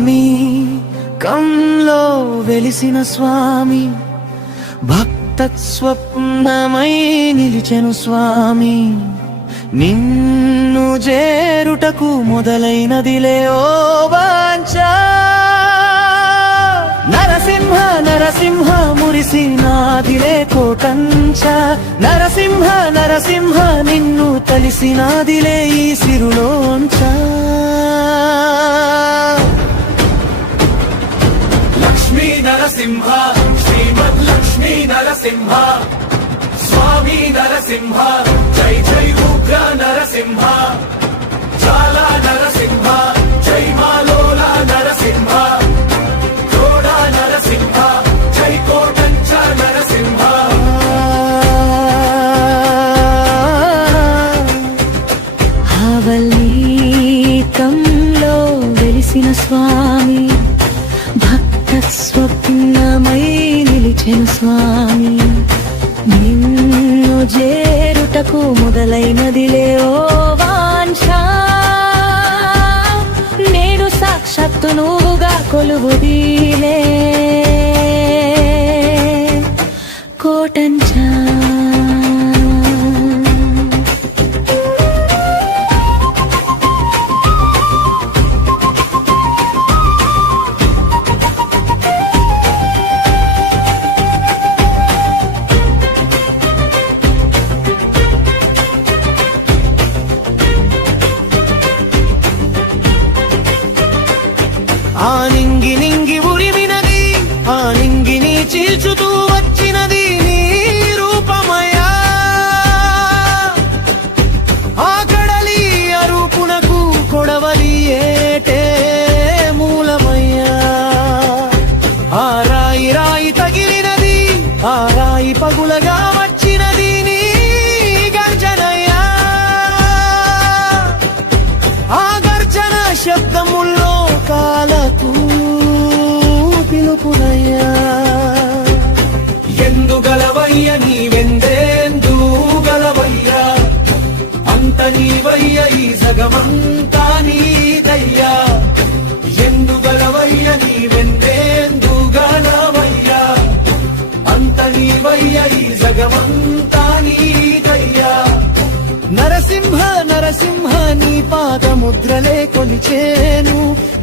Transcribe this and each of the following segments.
వాల్మీకంలో వెలిసిన స్వామి భక్త స్వప్నమై నిలిచెను స్వామి నిన్ను చేరుటకు మొదలైనదిలే ఓ వాంఛ నరసింహ నరసింహ మురిసినాదిలే కోటంచ నరసింహ నరసింహ నిన్ను తలిసినాదిలే ఈ సిరులోంచ లక్ష్మీ నరసింహ శ్రీమద్ లక్ష్మీ నరసింహ స్వామి నరసింహ జై జై ఉగ్ర నరసింహ చాలా నరసింహ జై మాలోల నరసింహ కోడా నరసింహ జై కోటంచ నరసింహ వాల్మీకంలో వెలిసిన స్వామి భక్త స్వప్నమై నిలిచెను స్వామి నిన్ను చేరుటకు మొదలైనదిలే ఓ వాంఛ నేడు సాక్షాత్తు నువ్వుగా కొలువుదీలే కోటంచ ఆ నింగి నింగి ఉరిమినది ఆ నింగిని చీల్చుతూ వచ్చినది నీ రూపమయ్యా ఆ కడలి అరూపునకు కొడవలి ఏటే మూలమయ్యా ఆ రాయి రాయి తగిలినది ఆ రాయి పగులగా వచ్చినది నీ గర్జనయ్యా ఆ గర్జన శబ్దముల్లో కాలకు పిలుపునయ్యా ఎందు గలవయ్య నీవెందేందు గలవయ్యా అంత నీవయ్య ఈ జగమంతా నీదయ్యా ఎందు గలవయ్య నీవెందేందు గలవయ్యా అంత నీవయ్య ఈ జగమంతా నీదయ్యా నరసింహ నరసింహ నీ పాదముద్రలే కొలిచేను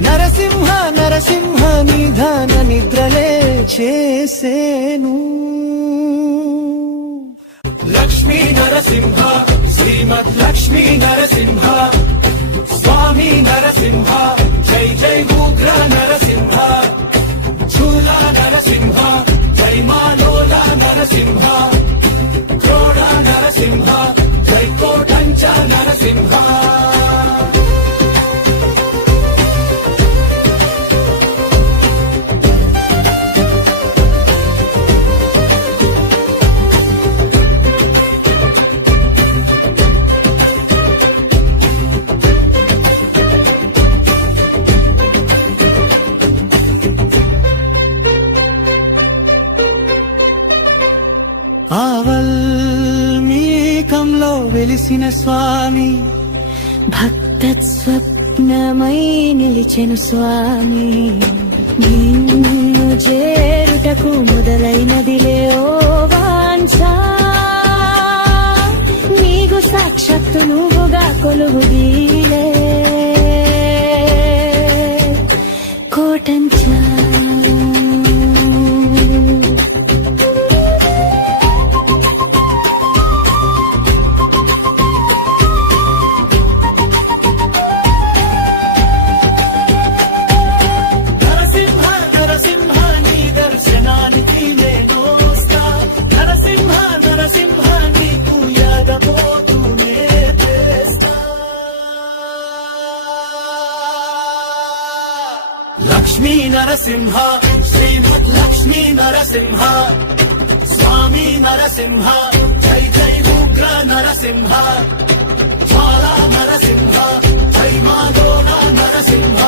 నరసింహ నరసింహ నిధాన నిద్రలే చేసేను లక్ష్మీ నరసింహ శ్రీమద్ లక్ష్మీ నరసింహ స్వామి నరసింహ జై జై ఉగ్ర నరసింహ చూల నరసింహ జై మాలోల నరసింహ క్రోడ నరసింహ జై కోటంచ నరసింహ వాల్మీకంలో వెలిసిన స్వామి భక్త స్వప్నమై నిలిచెను స్వామి నిన్ను చేరుటకు మొదలైనదిలే ఓ వాంఛ నీకు సాక్షాత్తు నువ్వుగా కొలువుదీలే కోటంచ లక్ష్మీ నరసింహ శ్రీమద్ లక్ష్మీ నరసింహ స్వామి నరసింహ జై జై ఉగ్ర నరసింహ జ్వాలా నరసింహ జై మాలోన నరసింహ